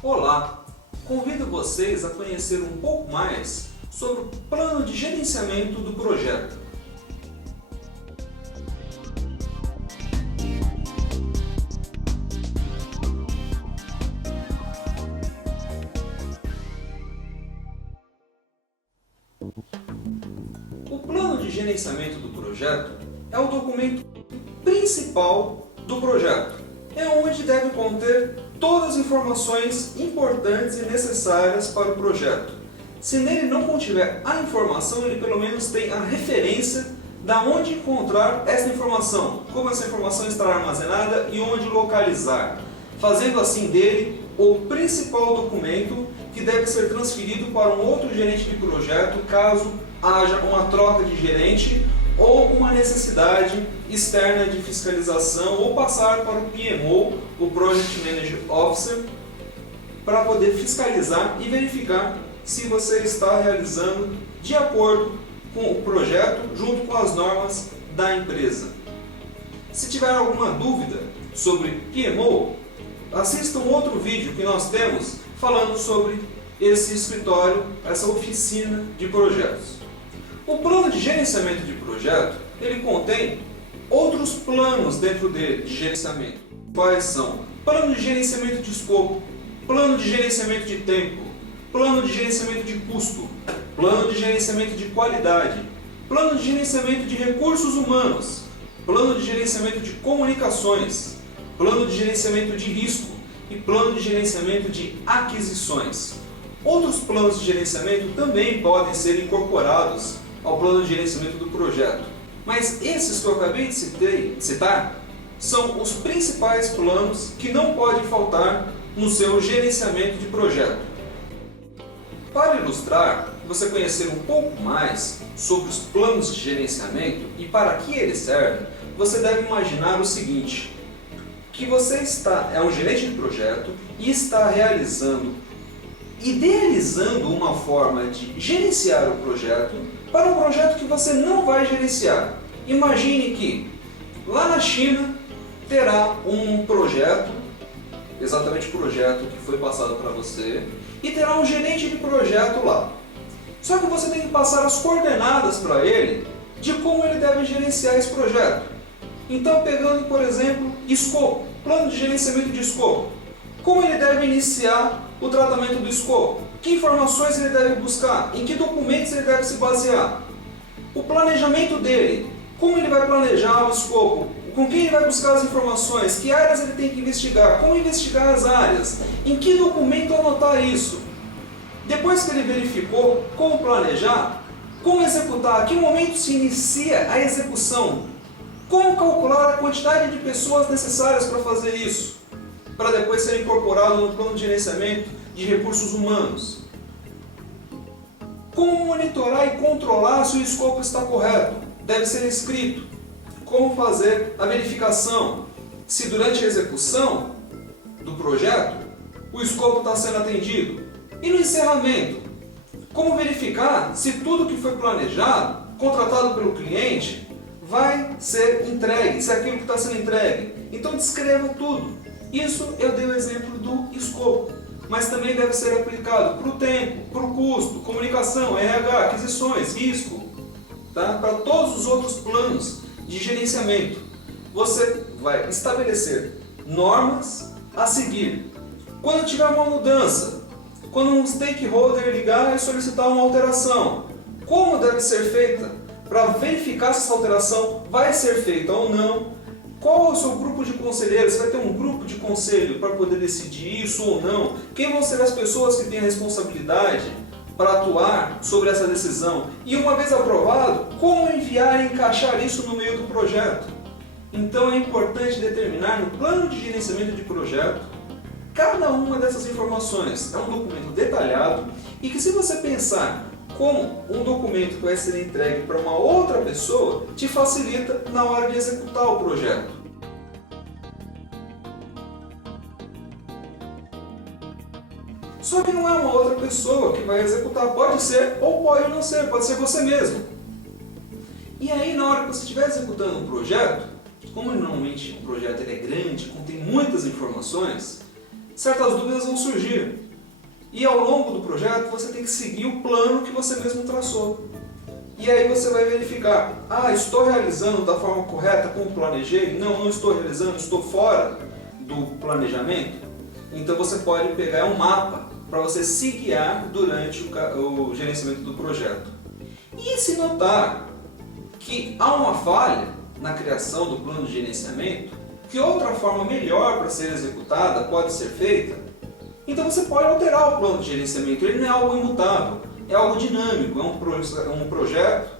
Olá! Convido vocês a conhecer um pouco mais sobre o plano de gerenciamento do projeto. O plano de gerenciamento do projeto é o documento principal do projeto. É onde deve conter todas as informações importantes e necessárias para o projeto. Se nele não contiver a informação, ele pelo menos tem a referência da onde encontrar essa informação, como essa informação estará armazenada e onde localizar, fazendo assim dele o principal documento que deve ser transferido para um outro gerente de projeto caso haja uma troca de gerente ou uma necessidade externa de fiscalização ou passar para o PMO, o Project Manager Officer, para poder fiscalizar e verificar se você está realizando de acordo com o projeto, junto com as normas da empresa. Se tiver alguma dúvida sobre PMO, assista um outro vídeo que nós temos falando sobre esse escritório, essa oficina de projetos. O plano de gerenciamento de projeto, ele contém outros planos dentro dele de gerenciamento. Quais são? Plano de gerenciamento de escopo, plano de gerenciamento de tempo, plano de gerenciamento de custo, plano de gerenciamento de qualidade, plano de gerenciamento de recursos humanos, plano de gerenciamento de comunicações, plano de gerenciamento de risco e plano de gerenciamento de aquisições. Outros planos de gerenciamento também podem ser incorporados ao plano de gerenciamento do projeto, mas esses que eu acabei de citar são os principais planos que não podem faltar no seu gerenciamento de projeto. Para ilustrar, você conhecer um pouco mais sobre os planos de gerenciamento e para que eles servem, você deve imaginar o seguinte: que você é um gerente de projeto e está idealizando uma forma de gerenciar o projeto para um projeto que você não vai gerenciar. Imagine que lá na China terá um projeto, exatamente o projeto que foi passado para você, e terá um gerente de projeto lá. Só que você tem que passar as coordenadas para ele de como ele deve gerenciar esse projeto. Então, pegando, por exemplo, escopo, plano de gerenciamento de escopo. Como ele deve iniciar o tratamento do escopo? Que informações ele deve buscar? Em que documentos ele deve se basear? O planejamento dele. Como ele vai planejar o escopo? Com quem ele vai buscar as informações? Que áreas ele tem que investigar? Como investigar as áreas? Em que documento anotar isso? Depois que ele verificou como planejar, como executar? A que momento se inicia a execução? Como calcular a quantidade de pessoas necessárias para fazer isso? Para depois ser incorporado no plano de gerenciamento de recursos humanos. Como monitorar e controlar se o escopo está correto? Deve ser escrito. Como fazer a verificação se durante a execução do projeto o escopo está sendo atendido? E no encerramento, como verificar se tudo que foi planejado, contratado pelo cliente, vai ser entregue, se é aquilo que está sendo entregue. Então descreva tudo. Isso eu dei o exemplo do escopo, mas também deve ser aplicado para o tempo, para o custo, comunicação, RH, aquisições, risco, tá? Para todos os outros planos de gerenciamento. Você vai estabelecer normas a seguir. Quando tiver uma mudança, quando um stakeholder ligar e solicitar uma alteração, como deve ser feita para verificar se essa alteração vai ser feita ou não? Qual é o seu grupo de conselheiros? Você vai ter um grupo de conselho para poder decidir isso ou não? Quem vão ser as pessoas que têm a responsabilidade para atuar sobre essa decisão? E uma vez aprovado, como enviar e encaixar isso no meio do projeto? Então é importante determinar no plano de gerenciamento de projeto cada uma dessas informações. É um documento detalhado e que, se você pensar como um documento que vai ser entregue para uma outra pessoa, te facilita na hora de executar o projeto. Só que não é uma outra pessoa que vai executar, pode ser ou pode não ser, pode ser você mesmo. E aí, na hora que você estiver executando um projeto, como normalmente um projeto é grande, contém muitas informações, certas dúvidas vão surgir. E ao longo do projeto você tem que seguir o plano que você mesmo traçou. E aí você vai verificar, estou realizando da forma correta como planejei? Não, não estou realizando, estou fora do planejamento. Então você pode pegar um mapa para você se guiar durante o gerenciamento do projeto. E se notar que há uma falha na criação do plano de gerenciamento, que outra forma melhor para ser executada pode ser feita, então você pode alterar o plano de gerenciamento. Ele não é algo imutável, é algo dinâmico, é um projeto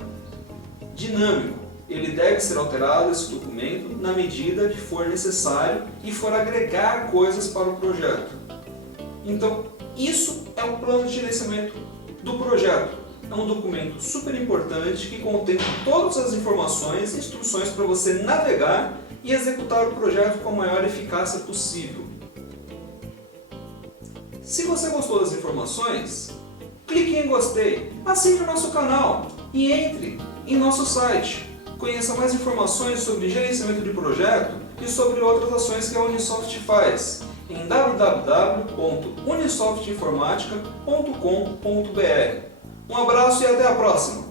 dinâmico. Ele deve ser alterado, esse documento, na medida que for necessário e for agregar coisas para o projeto. Então, isso é o plano de gerenciamento do projeto. É um documento super importante que contém todas as informações e instruções para você navegar e executar o projeto com a maior eficácia possível. Se você gostou das informações, clique em gostei, assine o nosso canal e entre em nosso site. Conheça mais informações sobre gerenciamento de projeto e sobre outras ações que a Unisoft faz em www.unisoftinformatica.com.br. Um abraço e até a próxima!